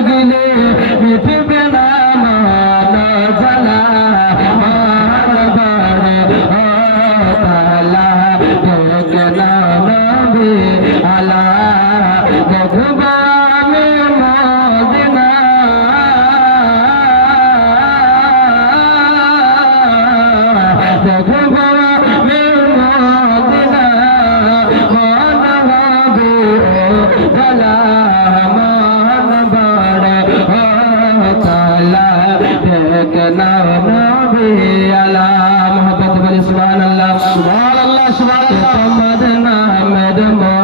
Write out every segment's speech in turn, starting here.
দিলে মিটবে না আল্লাহ তোমাদের নামের মন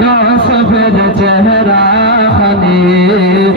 یا صفد چہرہ خنیر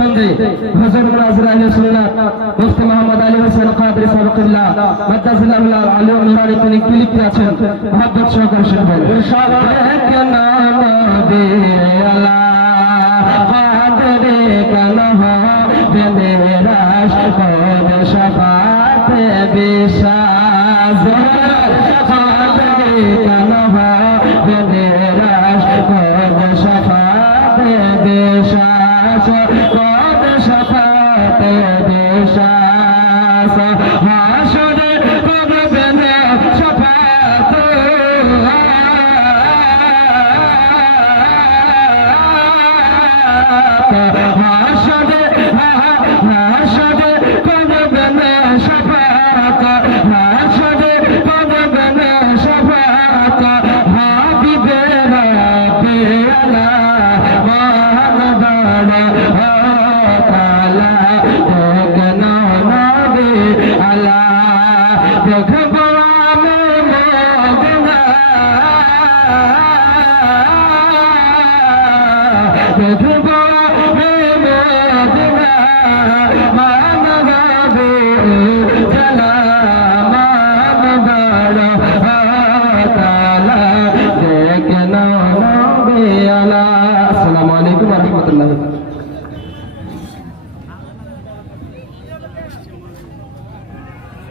الشمري حسن بن عزرائيل سلينا মুফতি মোহাম্মদ আলী হোসেন কাদের ফারুকুল্লাহ মাদ্রাসুল্লাহ আলী অনুরানি তিনি কি লিখতে আছেন মহাব্বত সহকারে শুনবেন ইরশাদ কেন হবে আলা কাদের কেন হবে মেরাশ কদ শাফাত বিসাজ কাদের কেন হবে মেরাশ কদ শাফাত বিসাজ হাসর কত শত দেশাস? হাসর